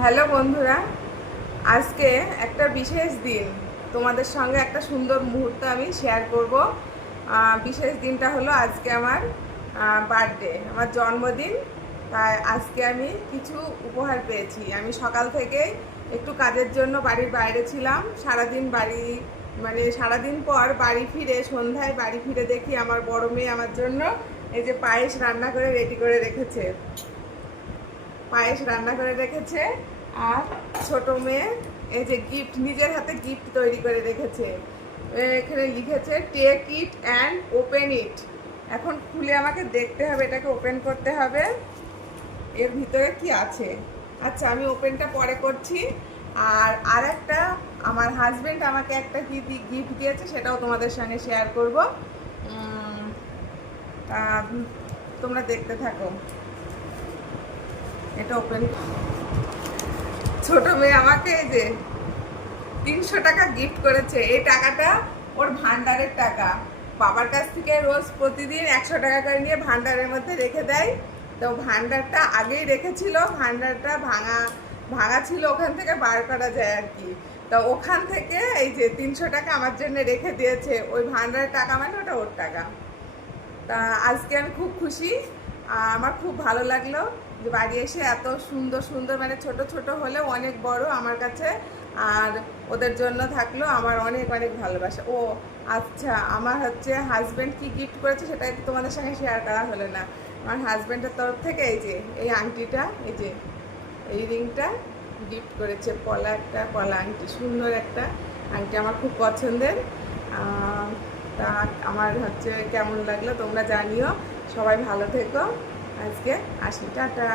Hello বন্ধুরা, আজকে একটা বিশেষ দিন। তোমাদের সঙ্গে একটা সুন্দর মুহূর্ত আমি শেয়ার করব। বিশেষ দিনটা হলো আজকে আমার বার্থডে, আমার জন্মদিন। তাই আজকে আমি কিছু উপহার পেয়েছি। আমি সকাল থেকে একটু কাজের জন্য বাড়ির বাইরে ছিলাম। সারাদিন পর বাড়ি ফিরে, সন্ধ্যায় বাড়ি ফিরে দেখি আমার বড় মেয়ে আমার জন্য এই যে পায়েস রান্না করে রেডি করে রেখেছে। আর ছোট মেয়ে এই যে গিফট, নিজের হাতে গিফট তৈরি করে রেখেছে। এখানে লিখেছে take it and open it. এখন খুলে আমাকে দেখতে হবে, এটাকে ওপেন করতে হবে, এর ভিতরে কি আছে। আচ্ছা, আমি ওপেনটা পরে করছি। আর একটা আমার হাজবেন্ড আমাকে একটা গিফট দিয়েছে, সেটাও তোমাদের সঙ্গে শেয়ার করব। তোমরা দেখতে থাকো। এটা ওপেন। ছোট মেয়ে আমাকে এই যে 300 টাকা গিফট করেছে। এই টাকাটা ওর ভান্ডারের টাকা। বাবার কাছ থেকে রোজ প্রতিদিন 100 টাকা করে নিয়ে ভান্ডারের মধ্যে রেখে দেয়। তো ভান্ডারটা আগেই রেখেছিল, ভান্ডারটা ভাঙা ভাঙা ছিল, ওখান থেকে বার করা যায় আর কি। তো ওখান থেকে এই যে 300 টাকা আমার জন্য রেখে দিয়েছে। ওই ভান্ডারের টাকা মানে ওটা ওর টাকা। তা আজকে আমি খুব খুশি। আমার খুব ভালো লাগলো যে বাড়ি এসে এত সুন্দর সুন্দর, মানে ছোট ছোট হলেও অনেক বড় আমার কাছে। আর ওদের জন্য থাকলো আমার অনেক অনেক ভালোবাসা। ও আচ্ছা, আমার হাজব্যান্ড কি গিফট করেছে সেটা একটু তোমাদের সঙ্গে শেয়ার করা হলো না। আমার হাজব্যান্ডের তরফ থেকে এই যে এই আংটিটা, এই যে এই রিংটা গিফট করেছে। পলা আংটি, সুন্দর একটা আংটি, আমার খুব পছন্দের। তা আমার কেমন লাগলো তোমরা জানিও। সবাই ভালো থেকো। আজকে আসি, টাটা।